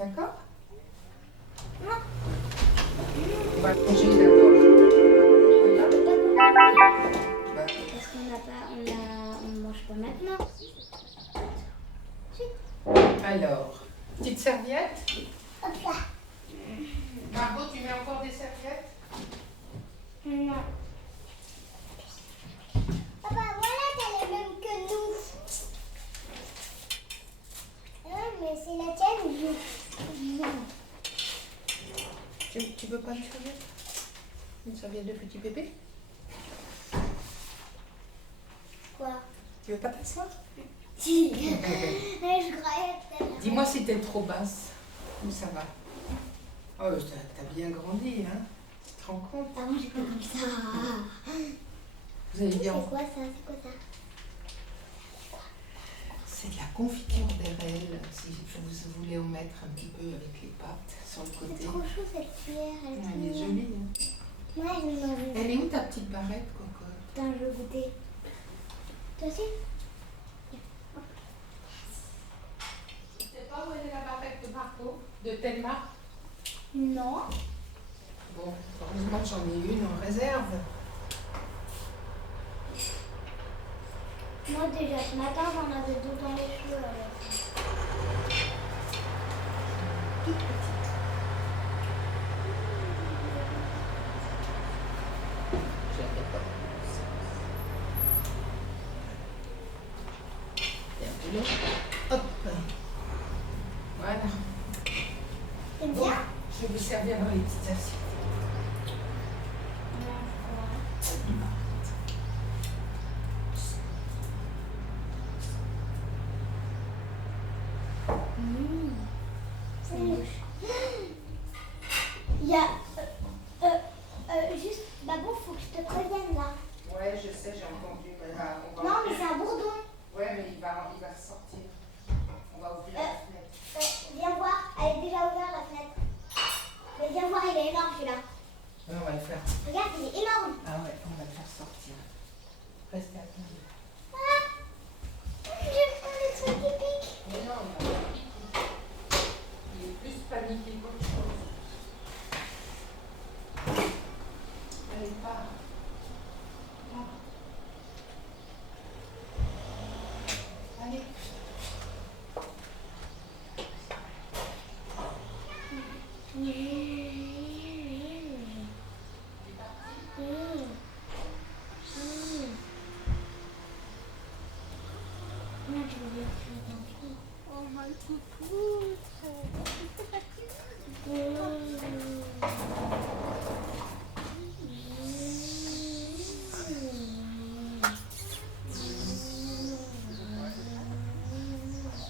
D'accord? On va plonger d'abord. Parce qu'on n'a pas, on mange pas maintenant. Alors, petite serviette. Margot, tu mets encore des serviettes? Non. Papa, voilà, t'as les mêmes que nous. Mais c'est la tienne ou non? Tu veux pas une serviette? Une serviette de petit bébé? Quoi? Tu veux pas t'asseoir? Si. Je croyais que Dis-moi si t'es trop basse. Ou ça va? Oh, t'as bien grandi, hein? Tu te rends compte? Avant, j'étais comme ça. Vous allez C'est dire, quoi ça? C'est quoi ça? c'est de la confiture d'érelle. Si vous voulez en mettre un petit peu avec les pâtes sur le C'est côté. trop chaud cette cuillère. Elle est, Elle est jolie, hein? Ouais, elle m'a vu. Elle est où ta petite barrette, cocotte? Putain, je veux goûter. Toi aussi? Tu sais pas où est la barrette de Margot? De telle marque? Non. Bon, heureusement que j'en ai une en réserve. Moi déjà ce matin j'en avais deux dans les cheveux alors. Toute petite. J'adore. Et un peu long. Hop. Voilà. T'aimes Bon, bien? je vais vous servir dans les petites assiettes. C'est moche. Il y a juste, Babou, faut que je te prévienne là. Ouais, je sais, j'ai entendu. Non mais c'est un bourdon. Ouais, mais il va sortir. On va ouvrir la fenêtre. Viens voir, elle est déjà ouverte la fenêtre. Mais viens voir, il est énorme celui-là. Ouais, on va le faire. Regarde, il est énorme. Ah ouais, on va le faire sortir. Restez à table. Ah, je prends le truc qui pique. Mais non, il va pas piquer. Il est plus paniqué qu'autre chose. Allez, pars. Pars. Allez. Oh my coucou.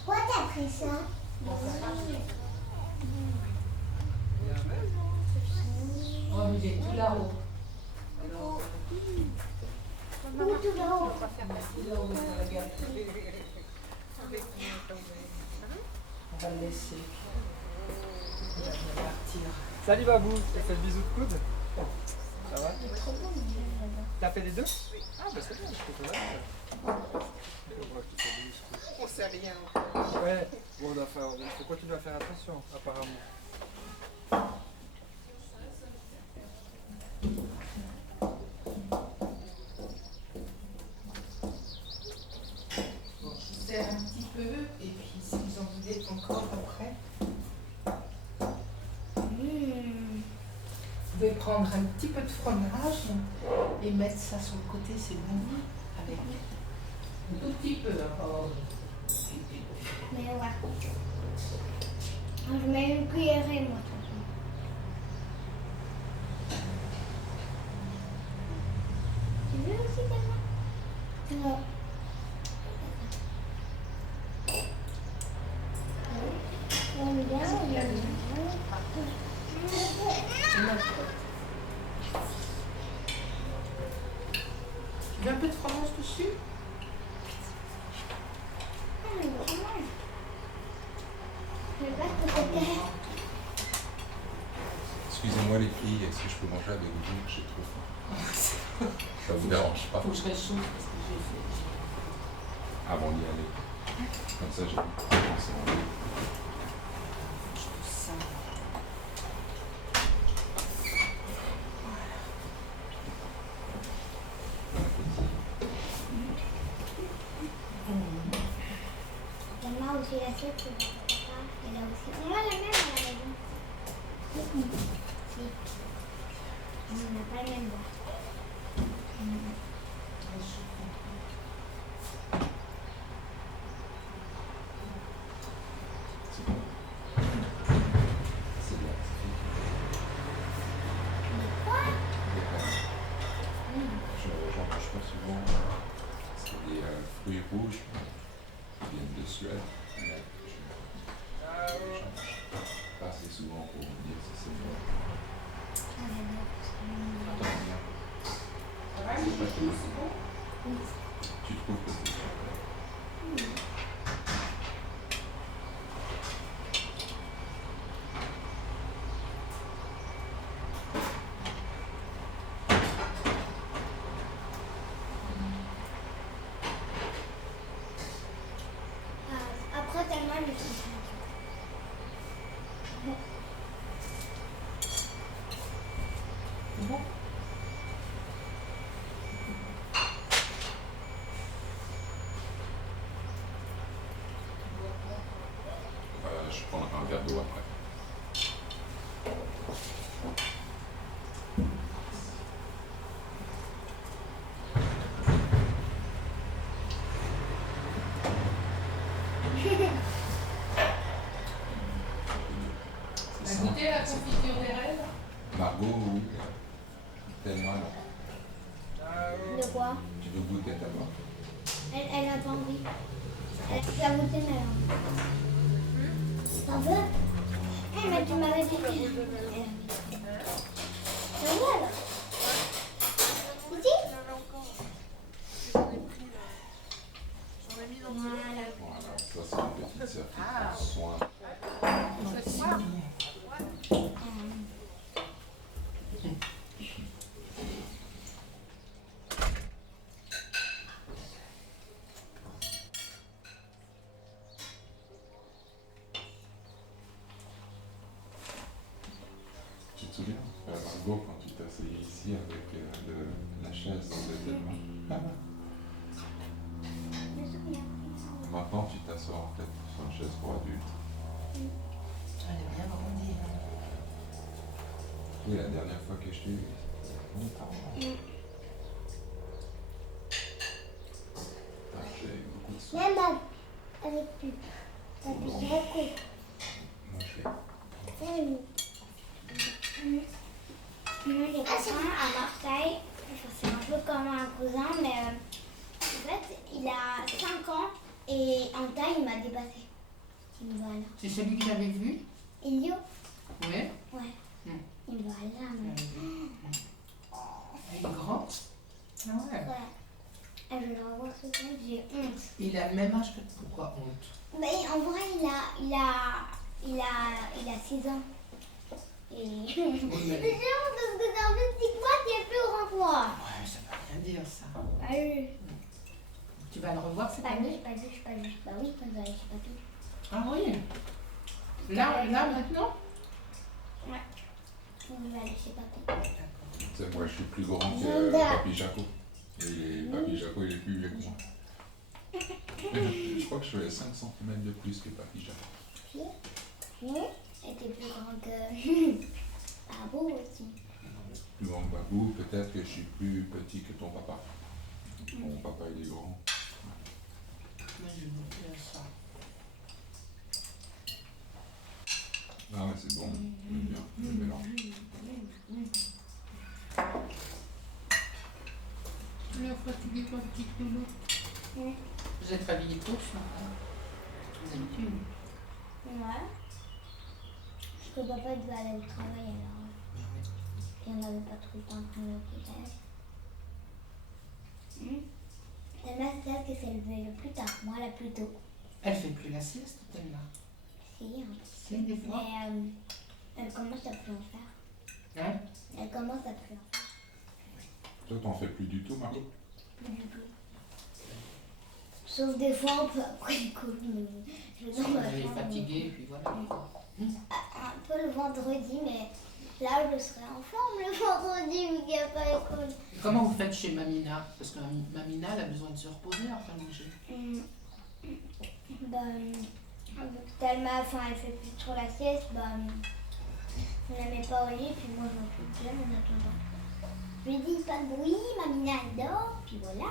Pourquoi t'as pris ça? Oh, mais il est tout là-haut. Alors, Où tout là-haut? on va faire tout là-haut sur la galerie. On va le laisser. Il va bien partir. Salut Babou, t'as fait le bisou de coude? Ça va? Il est trop beau, mon Dieu, là-bas. T'as fait les deux? Ah bah c'est bien, je peux te donner. On sait rien. Ouais, bon, il faut continuer à faire attention, apparemment. Bon, je vous sers un petit peu et puis si vous en voulez encore après, vous pouvez prendre un petit peu de fromage et mettre ça sur le côté, c'est bon, avec un tout petit peu. Oh. Mais ouais. Je mets une cuillerée, moi, de toute façon. Tu veux aussi, Thelma? Non. On aime bien, on aime bien. Tu veux un peu de fromage dessus? Ah, le fromage. Je vais pas te côté. Excusez-moi les filles, est-ce que je peux manger avec vous? J'ai trop faim. Ça vous dérange pas? Faut que je réchauffe parce que j'ai fait. Avant d'y aller. Comme ça, j'ai commencé. l'assiette, c'est de papa. Et là aussi. On a la même à la maison. Si. On n'a pas le même bois. C'est bon. C'est bien. Quoi? J'en mange pas souvent. C'est des fruits rouges qui viennent de Suède. Mais j'en mange pas assez souvent pour me dire si c'est bon. T'aimes bien? Ça va, les choux, c'est bon? Tu trouves que c'est bon? Après, tellement le fils. C'est bon? Je prends un verre d'eau après. T'as goûté la confiture des rêves? Margot, oui. Tellement non. De quoi? Tu veux goûter d'abord? Elle n'a pas envie. Elle a goûté, mais elle a envie. T'en veux? Eh, mais tu m'avais dit que... T'en veux alors? Ici? Voilà. Voilà, ça c'est une petite sœur qui prend soin. Tu te souviens, Margot, quand tu t'asseyais ici avec la chaise de main? Je me souviens. Maintenant, tu t'assois en fait sur une chaise pour adulte. Elle est bien grandi. Oui, la dernière fois que je t'ai vu, c'était longtemps. Ah, j'ai beaucoup de soin. Même avec plus. Ça pique beaucoup. Moi, je fais. Moi, j'ai quelqu'un à Marseille. Enfin, c'est un peu comme un cousin, mais en fait, il a 5 ans et en taille, il m'a dépassé. Voilà. C'est celui que j'avais vu? Elio? Oui. Ouais. Hmm. Voilà. Il est grand? Ah ouais. Ouais. Et je le revois souvent, j'ai honte. Il a le même âge que... Pourquoi honte? Mais en vrai, il a 6 ans. Et... j'ai honte parce que c'est un petit moi qui est plus grand que moi. Ouais, ça veut rien dire ça. Ah oui. Tu vas le revoir cette Pas année? pas lu. Bah oui, quand je sais pas tout. Ah oui. Là maintenant? Ouais. Il va aller chez papy. Tu sais, moi, je suis plus grand que Papy Jaco. Et Papy Jaco, il est plus vieux que moi. Je crois que je fais 5 cm de plus que Papy Jaco. Oui. Et t'es plus grand que Babou aussi. Plus grand que Babou, peut-être que je suis plus petit que ton papa. Mon papa, il est grand. Moi, je veux faire ça. Ah ouais, c'est bon. J'aime bien le mélange. La fatiguée, ma petite loulou. Vous êtes habillés tôt ce matin? D'habitude. Ouais. Parce que papa devait aller au travail alors. Et on n'avait pas trop le temps de prendre le petit-déj. C'est ma sœur qui s'est levée le plus tard, moi la plus tôt. Elle fait plus la sieste, elle là. Si, hein. Si, des fois. Mais elle commence à plus en faire. Hein? Elle commence à plus en faire. Toi, t'en fais plus du tout, Margot? Plus du tout. Sauf des fois un peu après l'école, mais je vais dans ma Elle est chambre. fatiguée, puis voilà. Un peu le vendredi, mais là je serai en forme le vendredi vu qu'il n'y a pas l'école. Comment vous faites chez Mamina? Parce que Mamina, elle a besoin de se reposer après manger. Ben, Donc Thelma, enfin, elle fait plus trop la sieste, bah, on la met pas au lit, puis moi je m'occupe d'elle en attendant. Je lui dis pas de bruit, Mamina elle dort, puis voilà.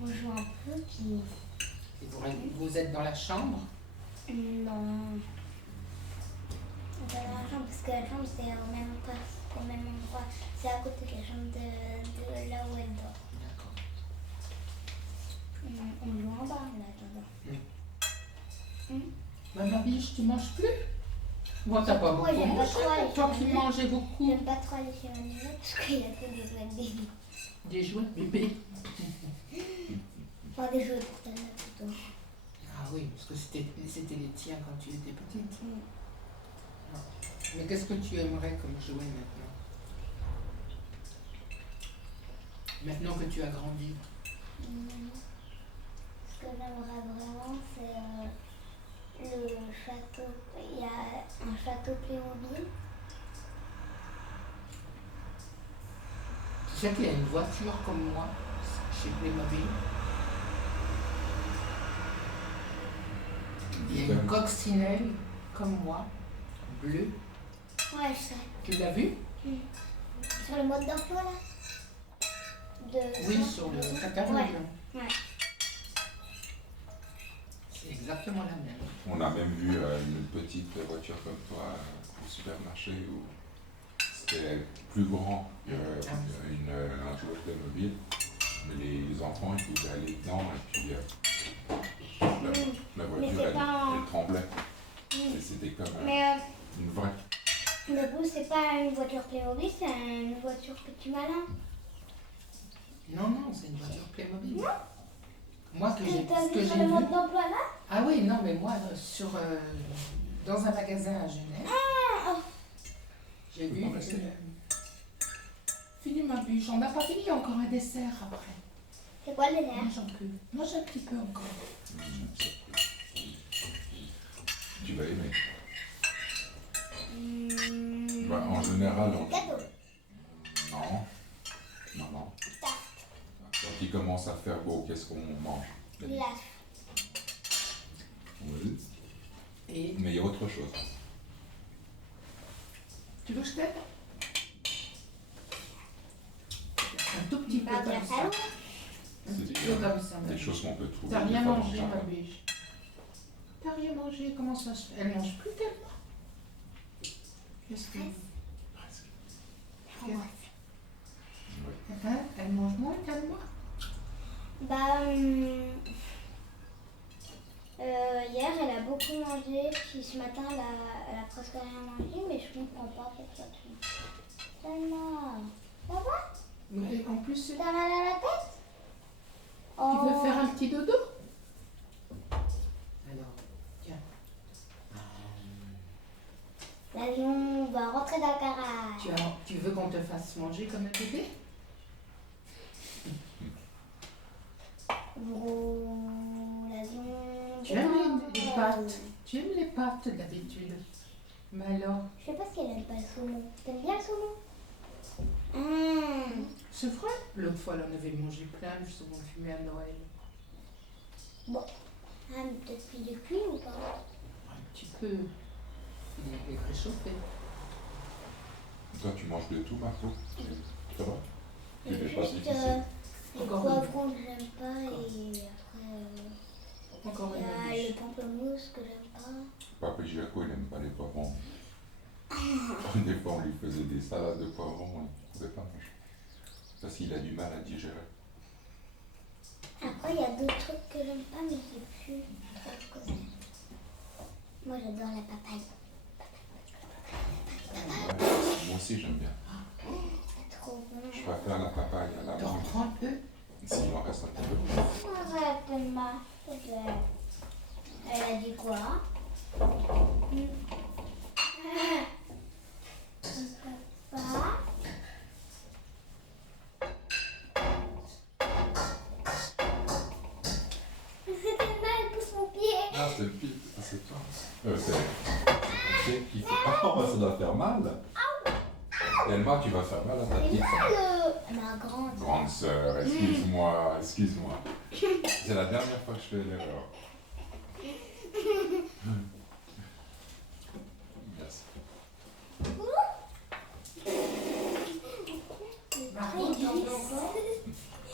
On joue un peu, puis... Et vous êtes dans la chambre? Non. On va dans la chambre, parce que la chambre c'est au même endroit. C'est à côté de la chambre de là où elle dort. D'accord. On joue en bas en attendant. Maman biche, tu manges plus? Moi, t'as pas beaucoup Ouais, j'aime pas mangé. trop aller Toi chez qui Mamina. mangeais beaucoup. J'aime pas trop aller chez Mamina parce qu'il y a que des jouets de bébé. Des jouets bébés. Enfin, des jouets pour Thelma plutôt. Ah oui, parce que c'était les tiens quand tu étais petite. Mais qu'est-ce que tu aimerais comme jouet maintenant? Maintenant que tu as grandi. Ce que j'aimerais vraiment, c'est le château. Il y a un château Playmobil. Tu sais qu'il y a une voiture comme moi chez Playmobil. Il y a une coccinelle comme moi, bleue. Ouais, je sais. Tu l'as vue? Sur le mode d'emploi là. Oui, sur le catalogue. Ouais. C'est exactement la même. On a même vu une petite voiture comme toi au supermarché où c'était plus grand qu'un jouet Playmobil. Mais les enfants ils pouvaient aller dedans et puis la voiture elle tremblait. Et c'était comme une vraie. Le coup, c'est pas une voiture Playmobil, c'est une voiture Petit Malin. Non, c'est une voiture Playmobil. Non. Moi, T'as vu j'ai sur le vu... mode d'emploi là? Ah oui, non, mais moi, dans un magasin à Genève, j'ai vu... Fini ma bûche, on n'a pas fini encore un dessert après. C'est quoi le dessert? Mange un petit peu encore. Tu vas aimer. Bah, en général, Gâteau. Non. Quand il commence à faire beau, qu'est-ce qu'on mange? Glace. Oui. Et Mais il y a autre chose. tu veux que je t'aide? Un tout petit peu Bah, de comme la ça. salade. Un petit C'est peu comme ça. ma des biche. choses qu'on peut trouver. T'as rien des fois dans le mangé, ma jardin. biche. T'as rien mangé, comment ça se fait? Elle mange plus tellement. Qu'est-ce que... Presque. Framboise. Oui. Hein? Elle mange moins qu'elle moi? Bah, hier, elle a beaucoup mangé, puis ce matin, elle a presque rien mangé, mais je comprends pas pourquoi tu... Thelma, ça va? Mais en plus, c'est... T'as mal à la tête? Tu veux faire un petit dodo? Alors, tiens. L'avion va rentrer dans le garage. Tu veux qu'on te fasse manger comme un bébé? L'avion... Tu aimes les pâtes? Tu aimes les pâtes d'habitude? Mais alors, Je sais pas si elle aime pas le saumon. T'aimes bien le saumon? c'est vrai? L'autre fois, elle en avait mangé plein, le saumon fumé à Noël. Bon. Ah, mais peut-être qu'il est cuit ou pas? Un petit peu. Il est réchauffé. Toi, tu manges de tout, Marco? Ça va? Il y a C'est pas juste difficile. les Encore poivrons que j'aime pas et après Encore il y une a biche. le pamplemousse que j'aime pas. Papa Jaco, il n'aime pas les poivrons. Des fois, on lui faisait des salades de poivrons, il ne pouvait pas manger. Parce qu'il a du mal à digérer. Après il y a d'autres trucs que j'aime pas mais c'est plus trop que ça. Moi j'adore la papaye. Ouais, moi aussi, j'aime bien. C'est trop bon. Je préfère la papaye à la T'en mangue. prends un peu? S'il en reste un petit peu. Arrête Thelma. Elle a dit quoi? Papa. C'est Thelma, elle pousse mon pied. Ah, c'est le pire, c'est toi. C'est qui fait... Oh, ça doit faire mal. Tellement tu vas faire mal à ta petite sœur. Ma grande. Grande sœur, excuse-moi. C'est la dernière fois que je fais l'erreur.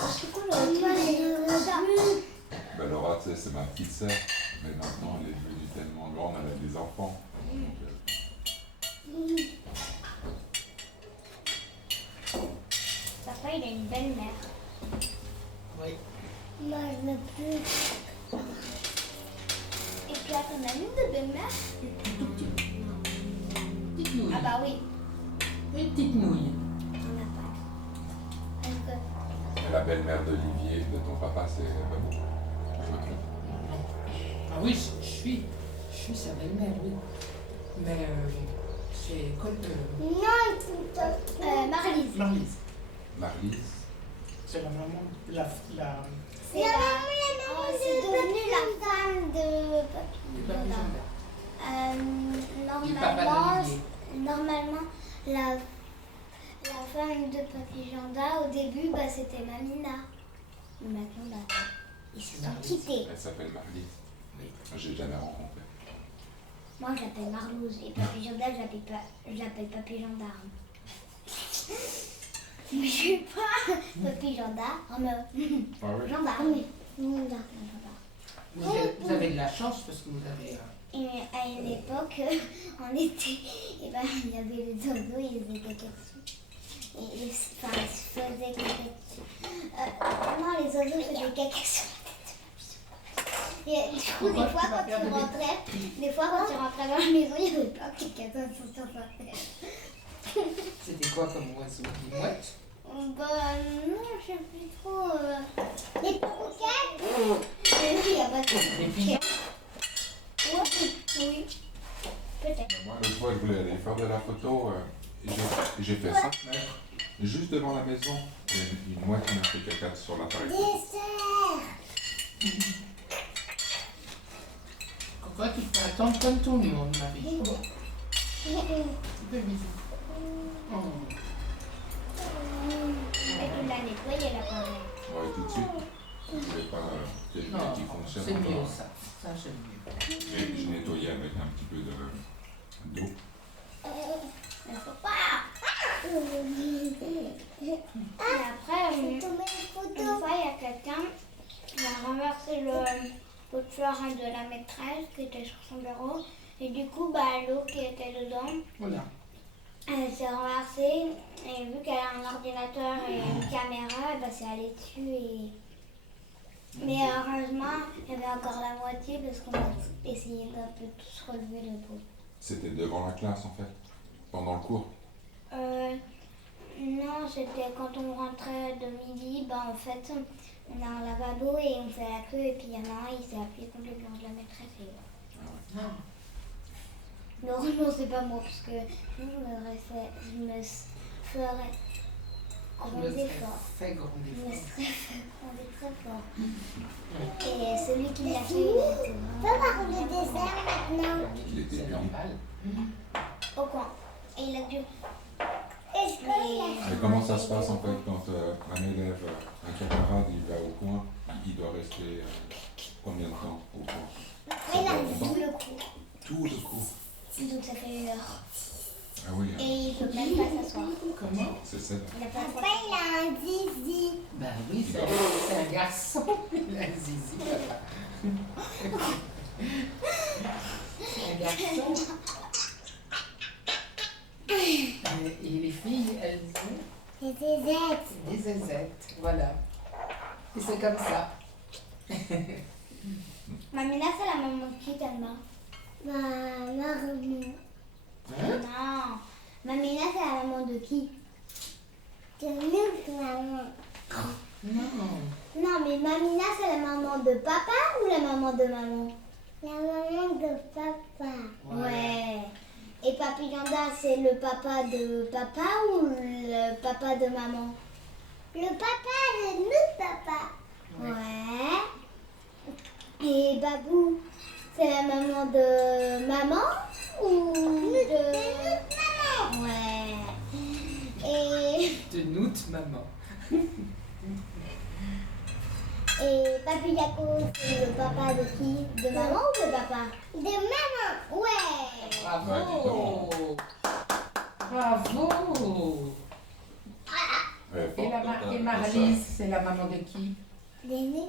C'est cool, ça. Ben Laura, tu sais, c'est ma petite sœur, mais maintenant elle est devenue tellement grande, elle a des enfants. Donc, Papa, il a une belle-mère. Oui. Moi, je veux plus. Et puis, t'en as une de belle-mère? Petite nouille. Ah bah oui, Une petite nouille. on n'a pas. Parce que et la belle-mère d'Olivier, de ton papa, c'est Babou. Je me trompe. Ah oui, je suis sa belle-mère, oui. Mais c'est Marlise. Marlise. Marlise. C'est la maman, la C'est la... Oh, c'est devenu la femme de du papy Jean-Bert. Du papa d'Olivier. Normalement, la femme de Papy Janda, au début, bah, c'était Mamina. Mais maintenant, bah, ils se sont Marlise. quittés. Elle s'appelle Marlise. Oui. Je l'ai jamais rencontrée. Moi, je l'appelle Marlouse. Et Papy Janda, je l'appelle Papy Gendarme. Mais je suis pas Papy Gendarme. Ah oui? Gendarme. Vous avez de la chance parce que vous avez... Et à une époque, en été, et ben, il y avait les oiseaux, ils faisaient caca dessus. Et ils se faisaient caca dessus. Non, les oiseaux faisaient caca sur la tête de Papy. Et du coup, des fois, quand tu rentrais dans la maison, il y avait plein de caca sur sa tête. C'était quoi comme oiseau? Des mouettes? Bah non, je sais plus trop. Les perroquets? Mais oui, il n'y a pas de Des perroquets. pigeons? Oui, peut-être. Moi, l'autre fois, je voulais aller faire de la photo et j'ai fait 5 mètres. Juste devant la maison, il y a une mouette qui m'a fait caca sur l'appareil. Pourquoi tu peux attendre comme tout le monde, Marie? Tu peux bisous. Oh. Et tu l'as nettoyé l'appareil. Ouais, tout de suite. Je voulais pas quelqu'un Non, qui fonctionne c'est mieux encore. ça. Ça, j'aime mieux. Je nettoyais avec un petit peu d'eau. Il faut pas. Et après, une fois, il y a quelqu'un qui a renversé le pot-fleur de la maîtresse qui était sur son bureau. Et du coup, bah, l'eau qui était dedans, Voilà. elle s'est renversée. Et vu qu'elle a un ordinateur et une caméra, bah, c'est allé dessus. Mais heureusement, il y avait encore la moitié parce qu'on a essayé d'un peu tous relever le pot. C'était devant la classe en fait, pendant le cours. Non, c'était quand on rentrait de midi, bah en fait, on a un lavabo et on fait la queue et puis il y en a un, il s'est appuyé contre le bureau de la maîtresse et voilà. Ah. Mais heureusement, c'est pas moi parce que sinon je me ferais gronder fort. Fait gronder Je me fort. serais fait gronder très fort. Et celui qui l'a fait, il était vraiment... On peut parler de dessert maintenant. Il était C'est puni. normal. Au coin. Et il a dû... Mais comment ça se passe en fait quand un élève, un camarade, il va au coin, il doit rester combien de temps au coin? Il a tout le cours. Tout le cours. Donc ça fait 1 heure. Ah oui, Et il peut même pas s'asseoir. Comment? c'est ça. Il a pas le droit. Papa, il a un zizi. Ben oui, c'est un garçon. Il a un zizi, papa. C'est un garçon. Et les filles, elles ont Des zézettes. des zézettes. Voilà. Et c'est comme ça. Mamina, c'est la maman de qui, Thelma? Maman. Hein? Non. Mamina, c'est la maman de qui? De nous, maman. Non. Non, mais Mamina, c'est la maman de papa ou la maman de maman? La maman de papa. Ouais. Et Papy Yanda, c'est le papa de papa ou le papa de maman? Le papa de notre papa. Ouais. Et Babou, c'est la maman de maman ou de notre maman? Ouais. Et Maman. Et Papy Yako, c'est le papa de qui? De maman ou de papa? De maman, ouais. Bravo. Bravo. Et Marlise, c'est la maman de qui? L'aîné.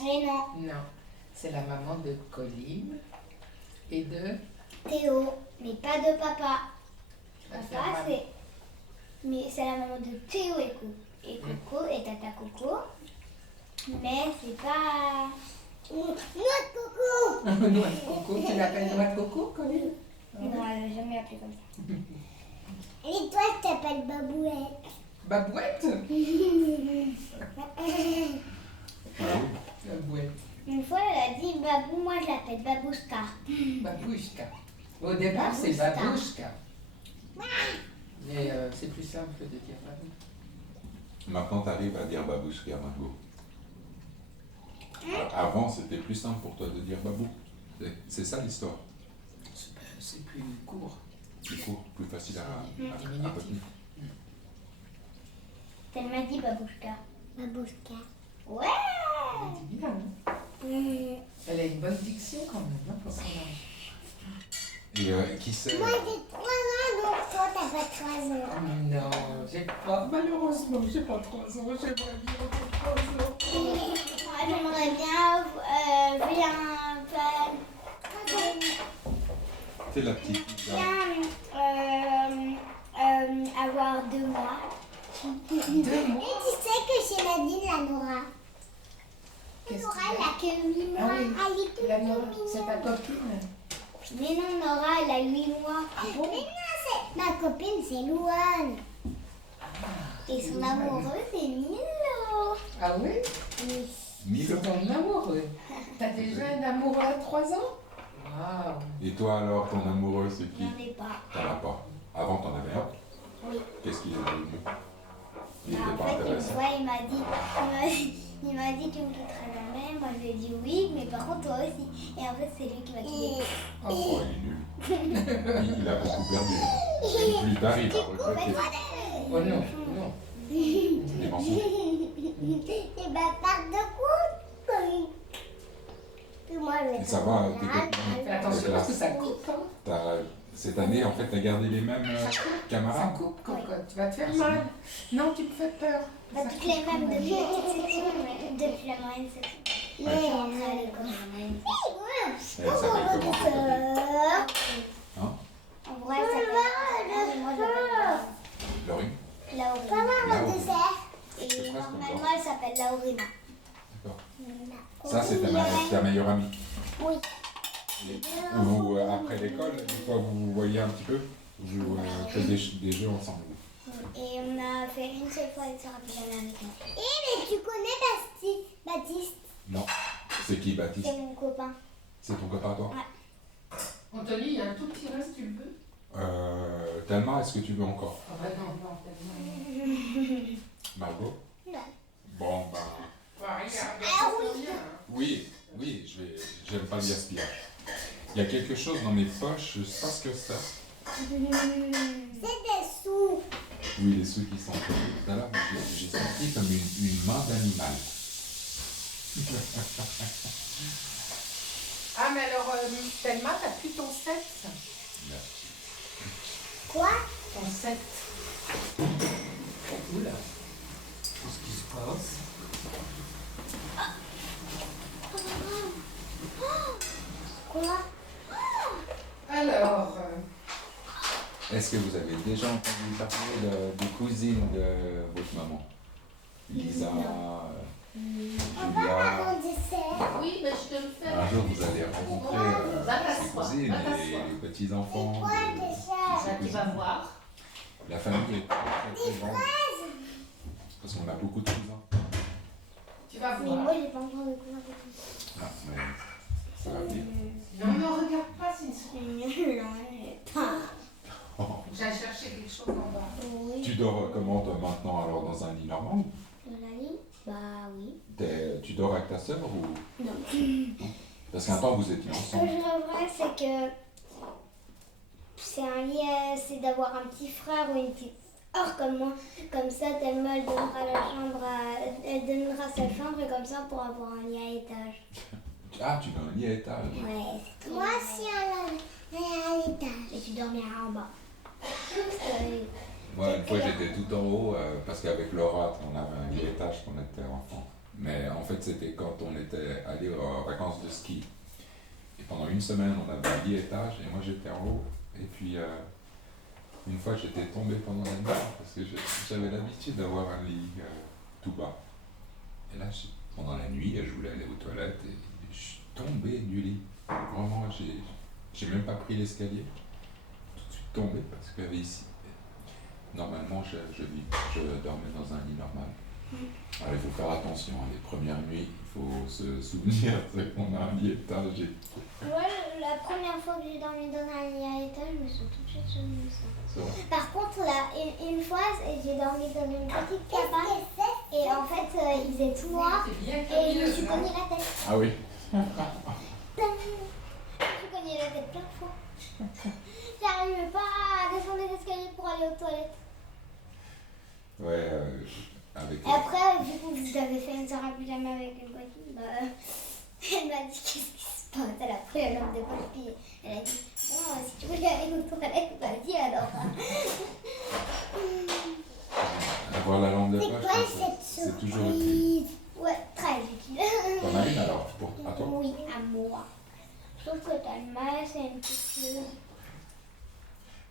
Et non. Non, c'est la maman de Colline et de... Théo, mais pas de papa. la Papa, maman. c'est. Mais c'est la maman de Théo et Coco. Et Coco et Tata Coco. Mais c'est pas. Noix de coco! Noix de coco, tu l'appelles noix de coco, Colline? Non, elle n'a jamais appelé comme ça. Et toi, je t'appelle Babouette. Babouette? Ah oui. Babouette. Une fois, elle a dit Babou, moi je l'appelle Babouska. Babouchka. Au départ, c'est Babouchka. Mais c'est plus simple de dire Babou. Maintenant, tu arrives à dire Babouchka, Margot. Avant, c'était plus simple pour toi de dire Babou. C'est ça l'histoire. C'est plus court. Plus court, plus facile à Diminutif. retenir. Elle m'a dit Babouska. Babouska. Ouais! Elle dit bien, hein. Elle a une bonne diction quand même, hein, pour son âge. Et qui c'est Moi j'ai 3 ans, donc toi t'as pas 3 ans. Non, j'ai pas, malheureusement, j'ai pas 3 ans, j'aimerais bien avoir 3 ans. Moi j'aimerais bien C'est la petite. avoir 2 mois. 2 mois? Et tu sais que chez Nadine, la Nora, Qu'est-ce Nora qu'il elle a que 8 mois. Ah oui, Elle est toute La Nora, c'est ta mignonne. copine? Mais non, Nora, elle a 8 mois. bon? Mais non, c'est ma copine, c'est Louane. Et son Louane. amoureux, c'est Milo. Ah oui? Oui. Milo. C'est ton amoureux. T'as déjà un amoureux à 3 ans? Waouh! Et toi alors, ton amoureux, c'est qui? J'en ai pas. T'en as pas. Avant, t'en avais un. Oui. Qu'est-ce qu'il est devenu? Il En n'était pas fait, une intéressant. fois, il m'a dit tu me quitterais jamais. Moi, je lui ai dit oui, mais par contre, toi aussi. Et en fait, c'est lui qui m'a quitté. Oh, il est nul. Il a beaucoup perdu. Et plus tard, il va regretter. Oh non, non. Des mensonges. Et bah, par de quoi? Puis moi, je vais Et ça va, tes copines? Fais attention parce que ça coupe, hein. Cette année, en fait, t'as gardé les mêmes Ça camarades? coupe, cocotte. Tu vas te faire mal. Non, tu me fais peur. Pas Ça toutes les coupe. mêmes depuis la petite section, mais depuis la moyenne section. Ouais. Mais après, à l'école, la moyenne section. Elle s'appelle comment, ta copine? Hein? En vrai, ça s'appelle. Moi, je l'appelle Laurie? Laurina. Laurina. Et C'est presque normalement, encore. elle s'appelle Laurina. D'accord. Ça, c'est ta meilleure amie. Oui. Vous, après l'école, une fois vous vous voyez un petit peu, vous faites des jeux ensemble. Et on a fait une seule fois et ça rappelle jamais avec moi. Mais tu connais Baptiste? Non. C'est qui, Baptiste? C'est mon copain. C'est ton copain, toi? Anthony, il y a un tout petit reste, tu le veux? Tellement, est-ce que tu veux encore? Ah bah non, non, tellement. Margot? Non. Bon, ben. Bah, regarde, Ah ça oui. fait bien, hein. Oui, j'aime pas le gaspillage. Il y a quelque chose dans mes poches, je sais pas ce que c'est. C'est des sous. Oui, les sous qui sont tombés. Tout à l'heure, j'ai senti comme une main d'animal. Ah, mais alors, Thelma, t'as plus ton 7? Quoi? Ton 7. Oula. Qu'est-ce qui se passe? Quoi? Alors, Est-ce que vous avez déjà entendu parler des cousines de votre maman? Lisa, Julia. oui, mais je te le fais. Un jour, vous allez rencontrer Va ces t'asseoir, cousines va et t'asseoir. les petits-enfants. Quoi de déjà? ces Là, tu vas cousines. voir. La famille est très grande. Parce qu'on a beaucoup de cousins. Tu vas Mais voir. moi, j'ai pas encore de cousins. Ah, mais ça va venir. Non, ne regarde pas, c'est une souris. Non, J'ai cherché quelque chose en bas. oui. Tu dors comment toi maintenant alors dans un lit normal? Dans la lit? Bah oui. Tu dors avec ta sœur ou? Non. Parce qu'un temps vous étiez Ce que ensemble. je rêverais, c'est que c'est un lit, c'est d'avoir un petit frère ou une petite sœur comme moi. Comme ça, Thelma, elle donnera la chambre elle donnera sa chambre et comme ça, pour avoir un lit à étage. Ah, tu veux un lit à étage. Ouais, c'est trop. Moi aussi, à l'étage. Et tu dormiras en bas. Moi, une fois, j'étais tout en haut parce qu'avec Laura, on avait un vieil étage quand on était enfant. Mais en fait, c'était quand on était allé aux vacances de ski. Et pendant une semaine, on avait un vieil étage et moi, j'étais en haut. Et puis, une fois, j'étais tombé pendant la nuit parce que j'avais l'habitude d'avoir un lit tout bas. Et là, pendant la nuit, je voulais aller aux toilettes et je suis tombé du lit. Vraiment, j'ai même pas pris l'escalier. Tout de suite tombé parce qu'il y avait ici. Normalement, je dormais dans un lit normal. Alors, il faut faire attention. Les premières nuits, il faut se souvenir qu'on a un lit étage. Moi, la première fois que j'ai dormi dans un lit à étage, je me suis tout de suite souvenu de ça. Par contre, là, une fois, j'ai dormi dans une petite cabane et en fait, il faisait tout noir et je me suis cogné la tête. Ah oui. Je me suis cogné la tête plein de fois. J'arrivais pas à descendre les escaliers pour aller aux toilettes. Ouais, avec. Et après, vu que j'avais fait une soirée plus jamais avec une copine, elle m'a dit qu'est-ce qui se passe. Elle a pris un lampe de poche, puis elle a dit bon, si tu veux aller aux toilettes, vas-y alors. Avoir la lampe de C'est poche, quoi c'est toujours utile. Ouais, très utile. T'en as une alors à toi? Oui, à moi. Sauf que Talma, c'est une petite chose.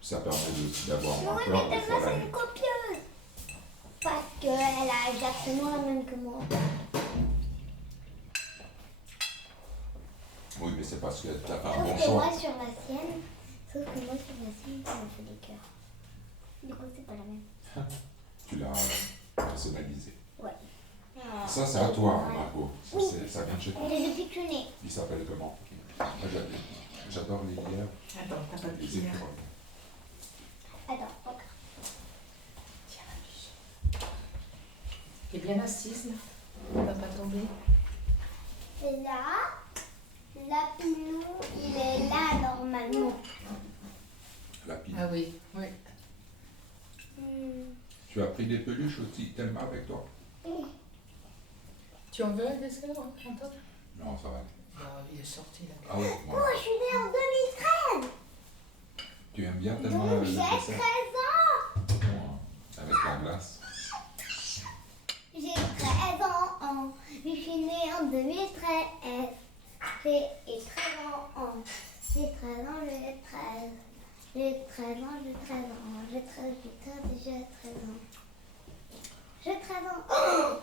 Ça permet d'avoir Oui, encore mais des fois Talma, la c'est nuit. une copieuse. Parce qu'elle a exactement la même que moi. Oui, mais c'est parce que t'as pas un Sauf bon que choix. moi, sur la sienne, ça me fait des cœurs. Du coup, c'est pas la même. Tu l'as personnalisé. Ouais. Ça, c'est à toi, Margot. Ça vient de chez toi. Elle est depuis que je suis née. Il s'appelle comment? Moi, j'adore les lièvres, Attends, t'as pas de les cuillère. écureuils. Attends, hop. Tiens, la biche. T'es bien assise là? On va pas tomber. Et là, Lapinou, il est là normalement. La pile. Ah oui, oui. Tu as pris des peluches aussi, Thelma, avec toi? Tu en veux un dessert, Antoine? Non, ça va. Il est sorti là. Ah oui, Oh, moi. je suis née en 2013. Tu aimes bien Thelma Donc le j'ai 13 dessert? ans. Avec la glace. J'ai 13 ans. Je suis née en 2013. J'ai 13 ans. J'ai 13 ans, j'ai 13. J'ai 13 ans, j'ai 13 ans. J'ai 13, j'ai 13 ans. J'ai 13 ans. Oh,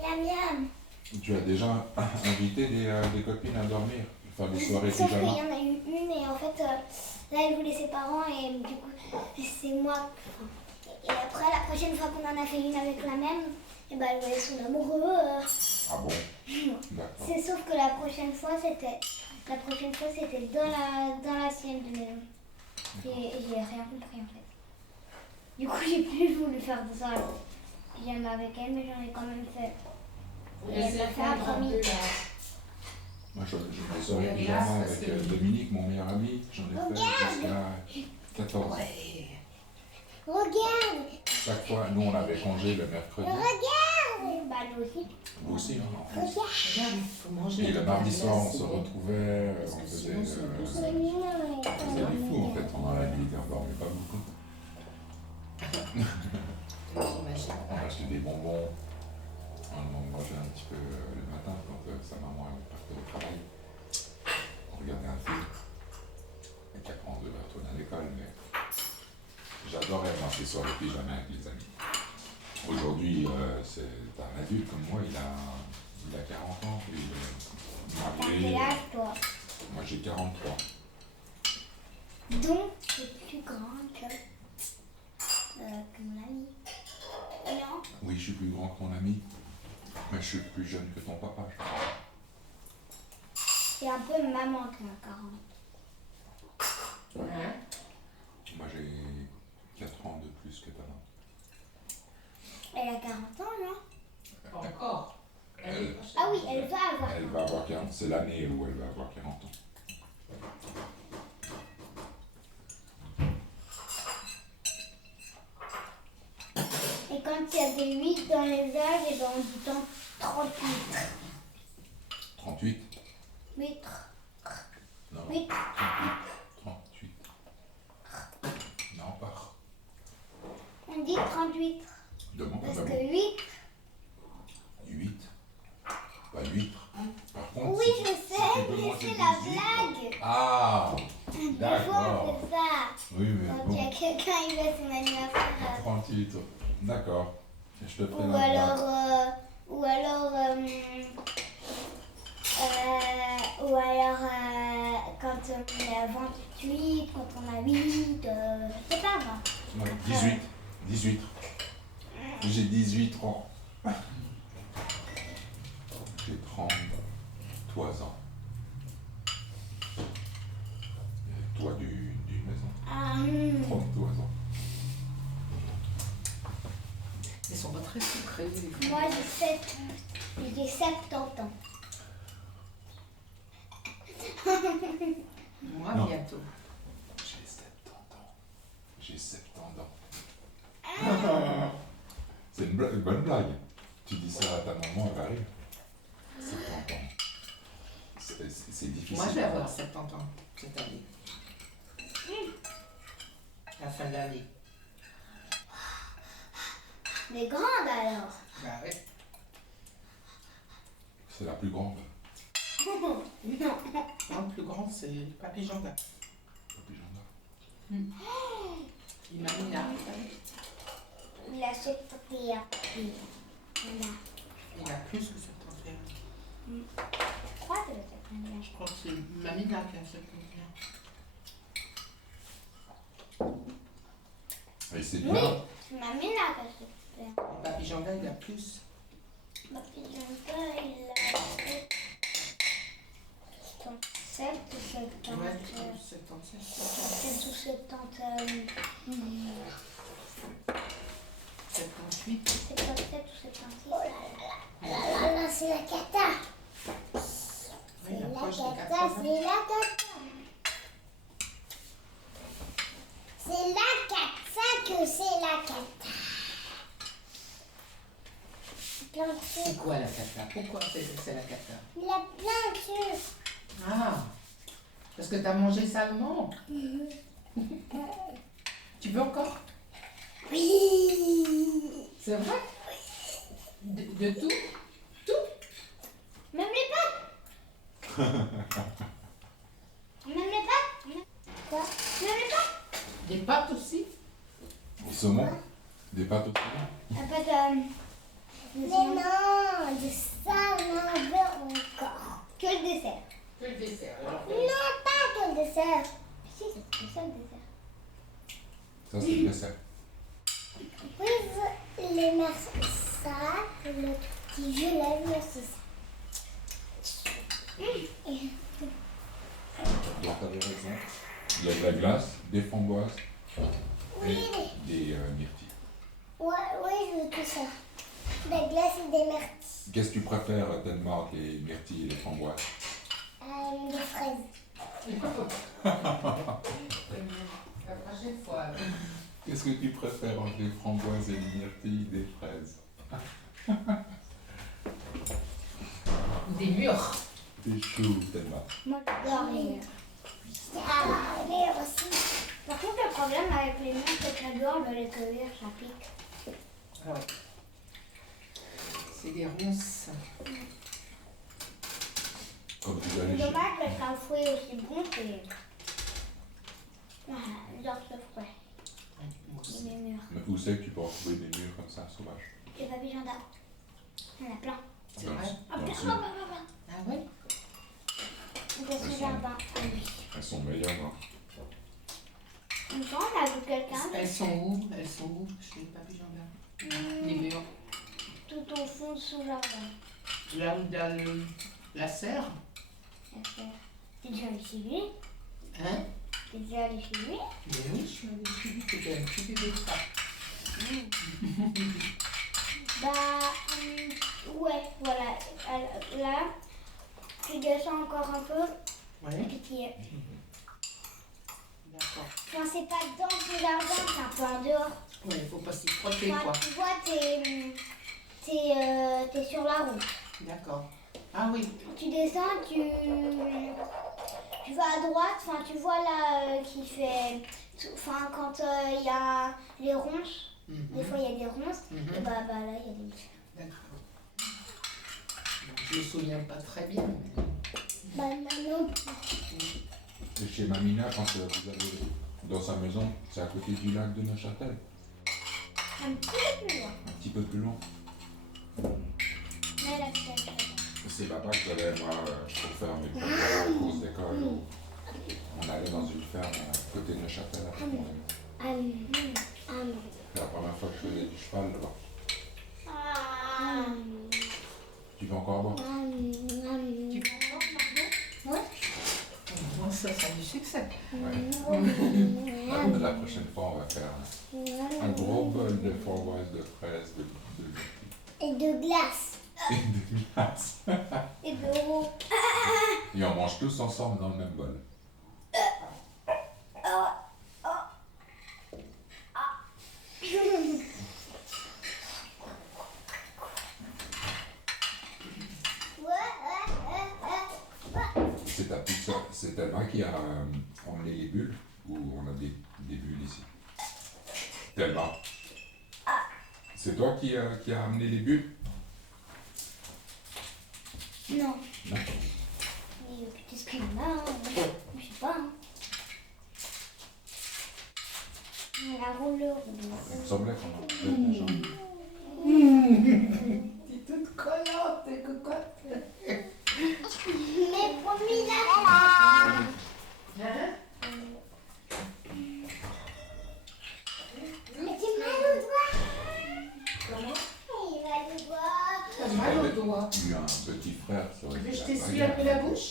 miam miam. Tu as déjà invité des copines à dormir? Faire des soirées Sauf qu'il y pyjama? en a eu une et en fait, là elle voulait ses parents et du coup c'est moi. Et après la prochaine fois qu'on en a fait une avec la même, et ben elle voulait son amoureux. Ah bon? D'accord. C'est sauf que la prochaine fois c'était dans la sienne de maison. Et j'ai rien compris en fait. Du coup j'ai plus voulu faire de ça. J'aime avec elle mais j'en ai quand même fait. Et elle m'a fait un promis. Moi, j'ai des soirées pyjama avec Dominique, mon meilleur ami. J'en ai fait jusqu'à 14 ans. Ouais. Regarde. Chaque fois, nous, on avait congé le mercredi. Regarde. Bah nous aussi. Vous aussi, hein, en plus. Regarde, faut manger. Et le mardi soir, on se retrouvait, on faisait du fou, en fait, pendant la nuit. On dormait pas beaucoup. J'imagine. On achetait des bonbons. On mangeait un petit peu le matin quand sa maman elle partait au travail. On regardait un film. Et puis après on devait retourner à l'école. Mais j'adorais moi ces soirées pyjama avec les amis. Aujourd'hui, c'est un adulte comme moi, il a 40 ans. Il est T'as marié. quel âge toi? Moi j'ai 43. Donc c'est plus grand que mon ami. Non? Oui, je suis plus grand que ton ami. Mais je suis plus jeune que ton papa, je crois. C'est un peu maman qui a 40. Hein? Moi j'ai 4 ans de plus que ta maman. Elle a 40 ans, non? Pas encore. Elle- Ah oui, elle va avoir. Elle va avoir 40, c'est l'année où elle va avoir 40 ans. Et quand il y a des 8 dans les âges, et ben on dit tant 38. 38? 8. Non. 8. 38. Non, dit 38. Demande. Parce Ah, que bon. 8. 8. Pas 8. Par contre, Oui, si je tu- si sais, tu peux mais manger c'est des la huîtres- blague. Ah, Des fois, d'accord. on fait ça. Oui, mais Quand il bon. y a quelqu'un qui fait son anniversaire. 38. D'accord. Je te ferai Ou la blague. alors, quand on a 28, quand on a 8, je sais pas moi. Non, 18. 18. J'ai 18 ans. J'ai 33 ans. Et toi d'une maison. Ah, 33 ans. Ils sont pas très sucrés, les fruits. moi j'ai 70 ans. Moi, Non. bientôt. J'ai 70 ans. J'ai 70 ans. C'est une bonne blague. Tu dis ça à ta maman, elle va rire. 70 ans. C'est difficile. Moi, je vais avoir 70 ans cette année. À la fin de l'année. Mais grande alors. Bah ouais. C'est la plus grande. Non. Non, le plus grand, c'est Papy Janda. Papy Janda. Il m'a mis là. Il a 71. Voilà. Il a plus que 71. Je crois que c'est 71. Je crois que c'est Mamina qui a 71. Et c'est Oui, bien. c'est ma mine là qui a 71. Papy Janda, il a plus. Ma fille il a 77 ou 70. Ouais, 77. 77 ou 70. 78. 77 ou 76. Oh là là, c'est la cata. Oui, C'est il la approche des cata, 80. c'est la cata. C'est la cata que c'est la cata. Plein de C'est sucre. quoi la cata? Pourquoi c'est la cata? Il a plein de sucre. Ah, parce que t'as mangé salement. Tu veux encore? Oui. C'est vrai? De tout? Tout? Même les pâtes. Même les pâtes. Quoi? Même les pâtes. Des pâtes aussi? Au saumon. Des pâtes au saumon. La pâte mais non, de ça, on en veut encore. Que le dessert. Que le dessert. Alors, Non, pas que le dessert. Si, c'est ça le dessert. Ça, c'est le dessert. Oui, les merci. Ça, le petit jeu, la vie, c'est ça. Donc, t'avais raison. Il y a de la glace, des framboises Oui, et des myrtilles. ouais, oui, je veux tout ça. La glace et des myrtilles. Qu'est-ce que tu préfères, Danemark, les myrtilles et les framboises? Des fraises. la prochaine fois. Qu'est-ce que tu préfères entre les framboises et les myrtilles des fraises? Des mûres. T'es chou, Danemark. Moi, j'adore les murs. Ah, les murs aussi. Par contre, le problème avec les murs, c'est que j'adore les cueillir, ça pique. Ah ouais. C'est des ronces. Comme tu vas C'est aller chez... dommage parce qu'un fruit aussi bon, c'est. Ah, j'adore ce fruit. Moi aussi. Les murs. Mais où c'est que tu peux retrouver des murs comme ça, sauvages? Les papilles janda. Il y en a plein. C'est vrai? Ah, Dans plein, le plein, sud. plein, plein. Ah ouais? Dans ce jardin, ah oui. Elles sont meilleures, hein. Une fois, on a vu quelqu'un Elles sont où? Elles sont où chez les Papy Janda? Les mûres. tout au fond de ce jardin. Là où il y a la serre? T'es déjà allé chez lui? Hein? T'es déjà allé chez lui? Mais oui, je suis allée chez lui. C'était un petit bébé de ça. Ouais, voilà. Là, tu descends encore un peu, Ouais. et puis tu y es. D'accord. Enfin, c'est pas dans ce jardin, c'est un peu en dehors. Ouais, il faut pas s'y frotter, Enfin, quoi. tu vois, t'es sur la route. D'accord. Ah oui. Tu descends, tu vas à droite, enfin, tu vois là qui fait. Enfin, quand il y a les ronces, Des fois, il y a des ronces. Et bah là, il y a des bouches. D'accord. Bon, je me souviens pas très bien. Bah non. Et chez Mamina, quand vous allez dans sa maison, c'est à côté du lac de Neuchâtel. Un petit peu plus loin. Un petit peu plus loin. Mais là, c'est C'est là-bas que j'allais, moi, pour faire mes premières courses d'école. On allait dans une ferme à côté de Neuchâtel avec mon ami. C'est la première fois que je faisais du cheval là-bas. Tu veux encore boire? Tu veux encore, Margot? Ouais. Bon, ça a du succès. Ouais. La prochaine fois, on va faire un gros bol de framboises, de fraises, Et de glace. et de glace. Et de roux. Et on mange tous ensemble dans le même bol. C'est Thelma qui a emmené les bulles, ou on a des bulles ici? Thelma. C'est toi qui a amené les bulles? Non. Non. Mais qu'est-ce qu'il y en a? Je sais pas. La rouleur. Il me semblait qu'on en avait déjà. T'es toute collante, t'es cocotte. Mais promis là. Hein? Mais t'es mal au doigt. Comment? Il va le doigt. T'as mal au doigt. Il y a un petit frère, ça aurait Tu veux que je été t'essuie un peu la bouche?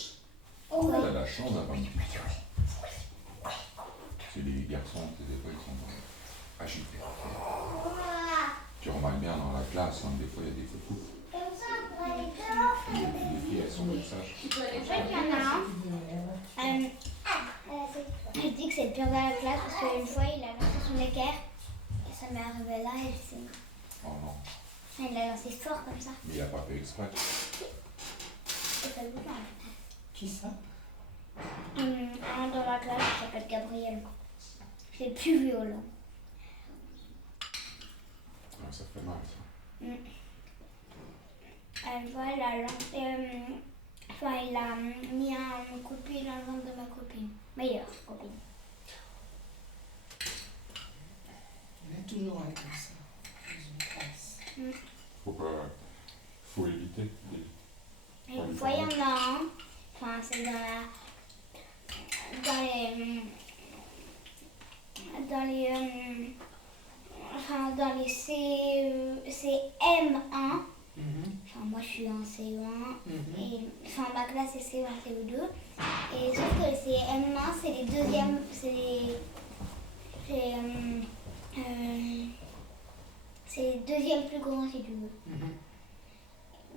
T'as la chance d'avoir un petit frère. C'est les garçons, des fois, ils sont agités. Tu remarques bien dans la classe, hein, des fois, il y a des faux coups. Comme ça, pour aller dehors. Les filles, elles sont comme ça. En fait, il y en a un. Je dis que c'est le pire de la classe parce qu'une fois il a lancé son équerre et ça m'est arrivé là et c'est. Oh non, Il l'a lancé fort comme ça. mais il n'a pas fait exprès. Et ça bouge en fait. Qui ça? Un dans la classe qui s'appelle Gabriel. C'est le plus violent. Ouais, ça fait mal, ça. Une fois, il a lancé. Enfin, il a mis un coup de pied dans le ventre de ma copine. Meilleure copine. Il y en a toujours un comme ça. Dans une classe. Faut éviter. Et une fois, il y en a un. Enfin, c'est dans les CM1. Enfin, moi je suis en CE1 et enfin ma classe c'est CE1, CE2 et sauf que les CM1 c'est les deuxièmes, c'est les deuxièmes plus grands si tu veux.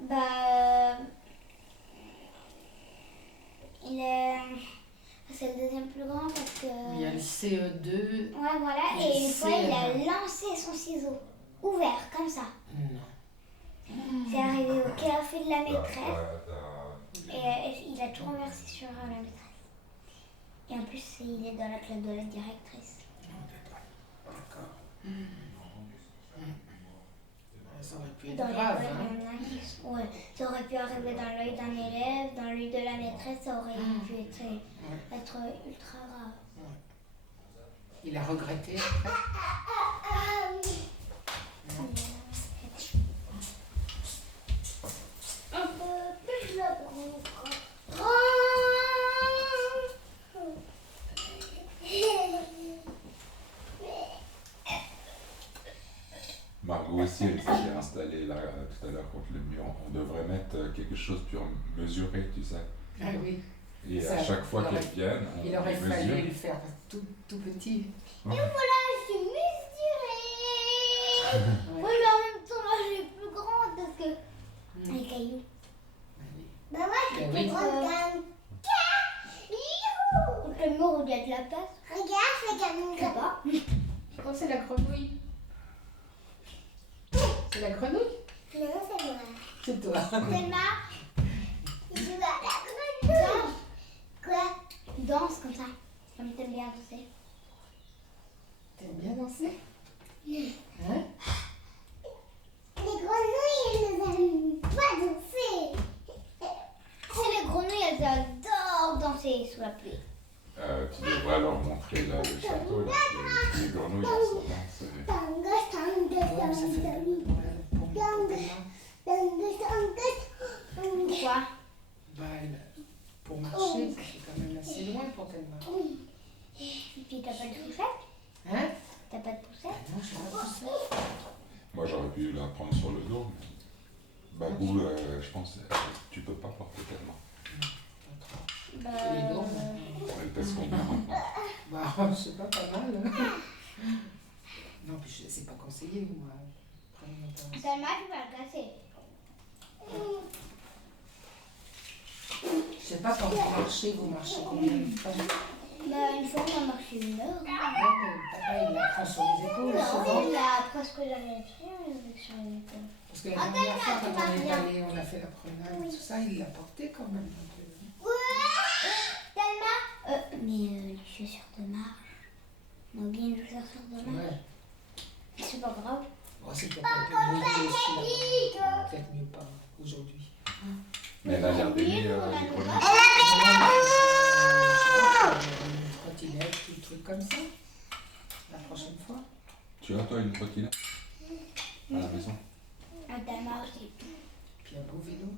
Bah c'est le deuxième plus grand parce que Il y a le CE2. ouais voilà et et une fois il a CM1. lancé son ciseau ouvert comme ça. Non. C'est arrivé au café de la maîtresse et il a tout renversé sur la maîtresse. Et en plus, il est dans la classe de la directrice. D'accord. Ça aurait pu être Dans grave, l'école, hein? il y en a qui sont- ouais, ça aurait pu arriver dans l'œil d'un élève, dans l'œil de la maîtresse, ça aurait pu être ultra grave. Il a regretté après? Un peu plus là pour nous. Margot aussi, elle s'est installée là tout à l'heure contre le mur. On devrait mettre quelque chose pour mesurer, tu sais. Ah oui. Et Ça, à chaque fois il aurait- qu'elles viennent, on Il aurait les fallu mesure. le faire tout petit. Et voilà, je suis mesurée. Oui, mais en même temps, moi, je suis plus grande parce que les cailloux. Bah ouais, je suis Ben plus oui. grande qu'un caillou. Le mur où il y a de la place. Regarde, là-bas. Oh, c'est la grenouille. C'est la grenouille? Non, c'est moi. C'est toi. C'est ma. Je vais à la grenouille. Quoi? Danse comme ça. Comme t'aimes bien danser. T'aimes bien danser? Hein? vois plus. Tu devrais leur montrer là, le château, là, les grenouilles en ce moment. Ouais, ça fait pour Pourquoi? bah, pour marcher, ça fait quand même assez loin pour qu'elle marche. Et puis t'as pas de poussette? Hein? T'as pas de poussette? Ah non, je sais pas pousser. Moi, j'aurais pu la prendre sur le dos, mais Babou, je pense, tu peux pas porter tellement. Les dents, Elle pèse combien maintenant? bah, je sais pas mal. Non, puis c'est pas conseillé, moi. Tellement tu vas le casser. Je sais pas, quand vous marchez combien de temps? Une fois on a marché 1 heure. Ouais, mais papa, il la prend sur les épaules, souvent. Il a presque jamais pris sur les épaules. Parce que la dernière fois, quand on est allé, on a fait la promenade, tout ça, il l'a porté quand même un peu. Tellement. Mais les chaussures de marche. On a oublié les chaussures de marche. Ouais. C'est pas grave. Bon, c'est peut-être un peu mieux aussi, là. Peut-être mieux pas aujourd'hui. Mais elle a l'air d'aimer les grenouilles. Une trottinette, des trucs comme ça. La prochaine fois. Tu as toi une trottinette à la maison? Tellement aussi. Puis un beau vélo.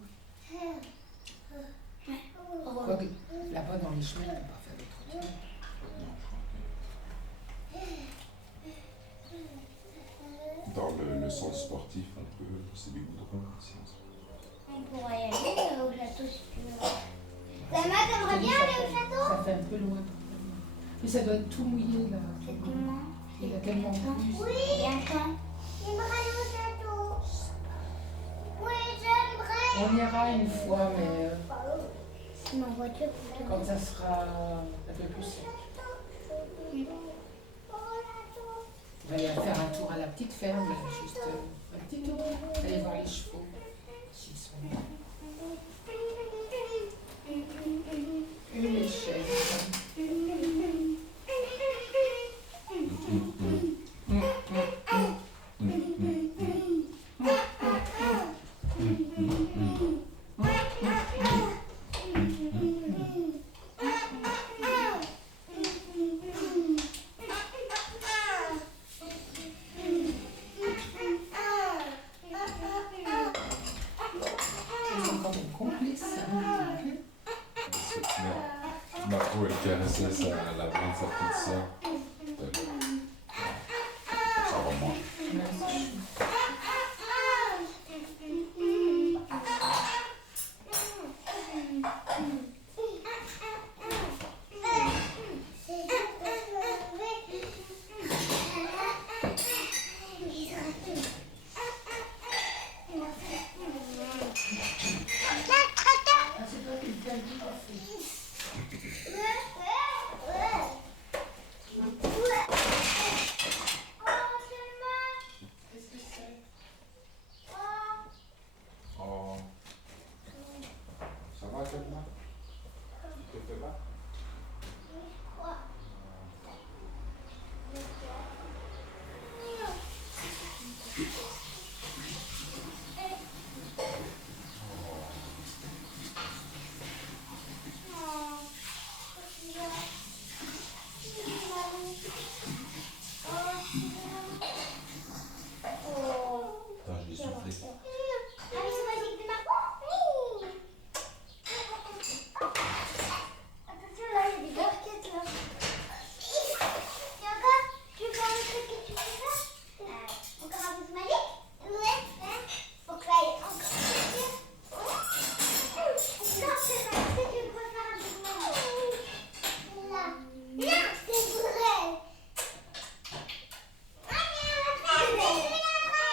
Ouais. Quoique, là-bas dans les chemins, on ne peut pas faire de trottinette. Non, je crois que dans le sens sportif, on peut, c'est des goudrons ici. On pourrait y aller au château si tu veux. Tellement, t'aimerais bien aller au château? Ça fait un peu loin. Mais ça doit être tout mouillé là. C'est comment? Il y a tellement plus. Bientôt. J'aimerais aller au château. Oui, j'aimerais. On ira une fois, mais Ma voiture plutôt. quand ça sera un peu plus sec. On va aller faire un tour à la petite ferme, juste un petit tour. Aller voir les chevaux. S'ils sont là. Et les chèvres. Ils sont quand même complices. Ma peau, elle caressait la main de sa petite sœur. Ça remonte. Oh. Ça va, Thelma? Tu te fais mal? Attends, je vais souffler. Attention, là, il y a des barquettes là. Tu veux un truc que tu fais ça? Encore un peu de malice? Ouais. Faut que ça aille encore plus. Non, c'est vrai. Est-ce que tu peux faire un peu de malice? Là. Non, c'est vrai. Allez, on va faire des trucs après.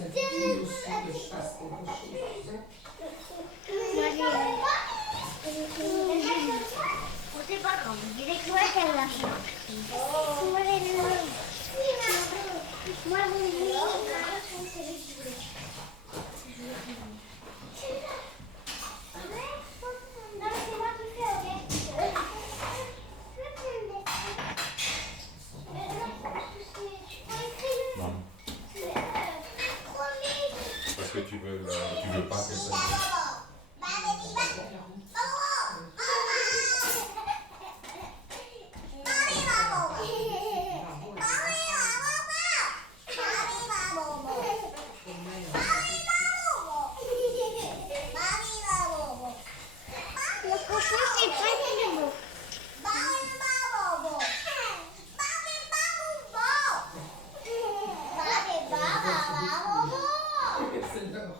ça dit aussi que je fasse quelque chose, tu sais. C'est pas grave, je dirais que moi qu'elle l'a fait. Moi j'ai le moi c'est lui qui voulait. Non mais c'est moi qui fais, ok? Non. Parce que tu veux pas que ça. C'est l'heure.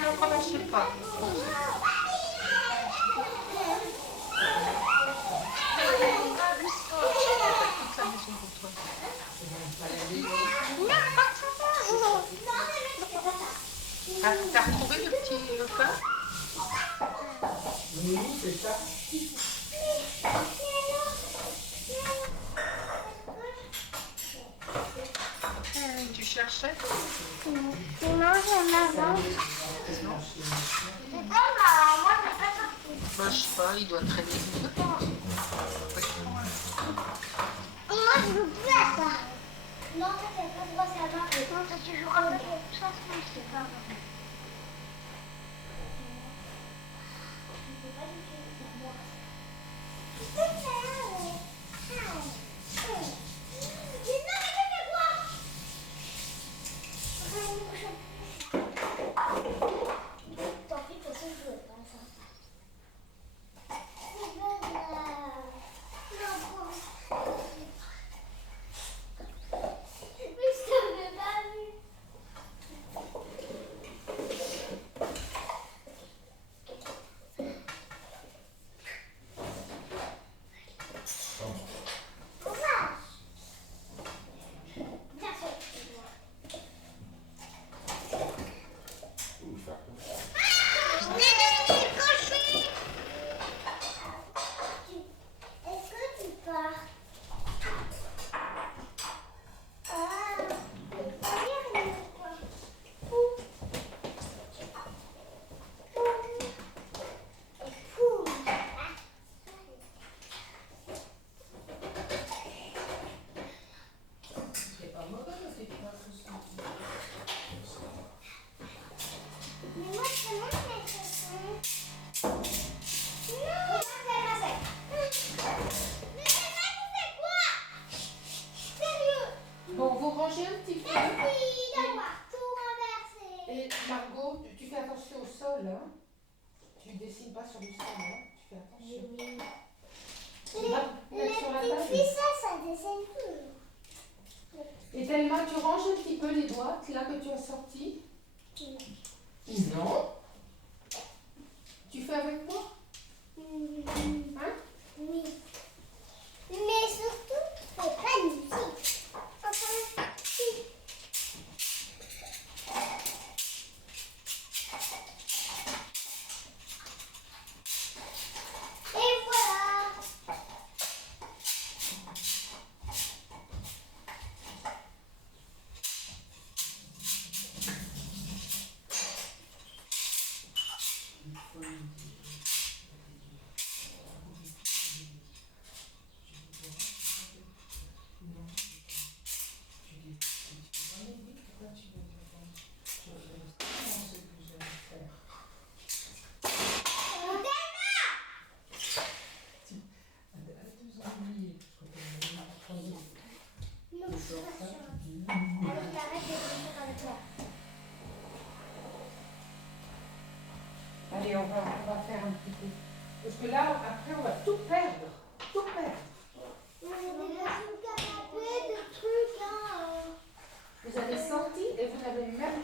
Non, commencez pas. T'as retrouvé le petit repas? Oui, c'est ça. Tu cherchais? Non, j'en avance. Non. C'est comme moi, je n'ai pas sorti. Bah, je sais pas, il doit traîner quelque part. Moi, je joue plus à ça. Non, ça, c'est pas droit, c'est à main. Non, ça, tu joues avec ça, c'est pas grave. Tant pis, parce que je veux pas ça. Mais je t'avais pas vu. Bien sûr. Ou faire quoi? Est-ce que tu pars? C'est pas mauvais, c'est pas tout Mais moi, je peux mettre mes chaussons. Non, c'est pas mais ça, tu fais quoi? Sérieux? Bon, vous rangez un petit peu. Merci d'avoir tout renversé. Et Margot, tu fais attention au sol, hein. Tu dessines pas sur le sol, hein. Tu fais attention. Oui. Tu vas mettre sur la Les table. petites ficelles, ça dessine plus. Et Thelma, tu ranges un petit peu les boîtes là que tu as sorties? Non. Tu fais avec moi? Hein? Oui. Mais surtout, c'est pas musique. Enfin, si. Et voilà. Non, je suis pas sûre. Alors, t'arrêtes de faire avec toi. Allez, on va faire un petit peu. Parce que là, après, on va tout perdre. Tout perdre. Moi, j'ai déjà sous le canapé, des trucs, hein. Vous avez sorti et vous n'avez même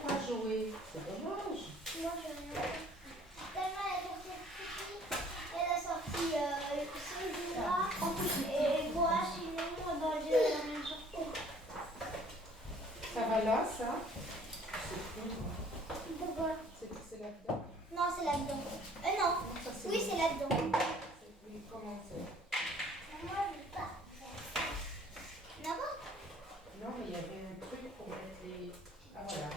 C'est dommage. Moi, je rien fait. Tellement elle a sorti Suzura et moi, sinon, bah, j'ai rien sorti. Ça va là, ça? C'est cool. Pourquoi? C'est là-dedans. Non, c'est là-dedans. Non. Non, ça, c'est Oui, c'est là-dedans. Oui, comment c'est? Moi, je veux pas. Là-bas? Non, mais il y avait un truc pour mettre les... Ah voilà,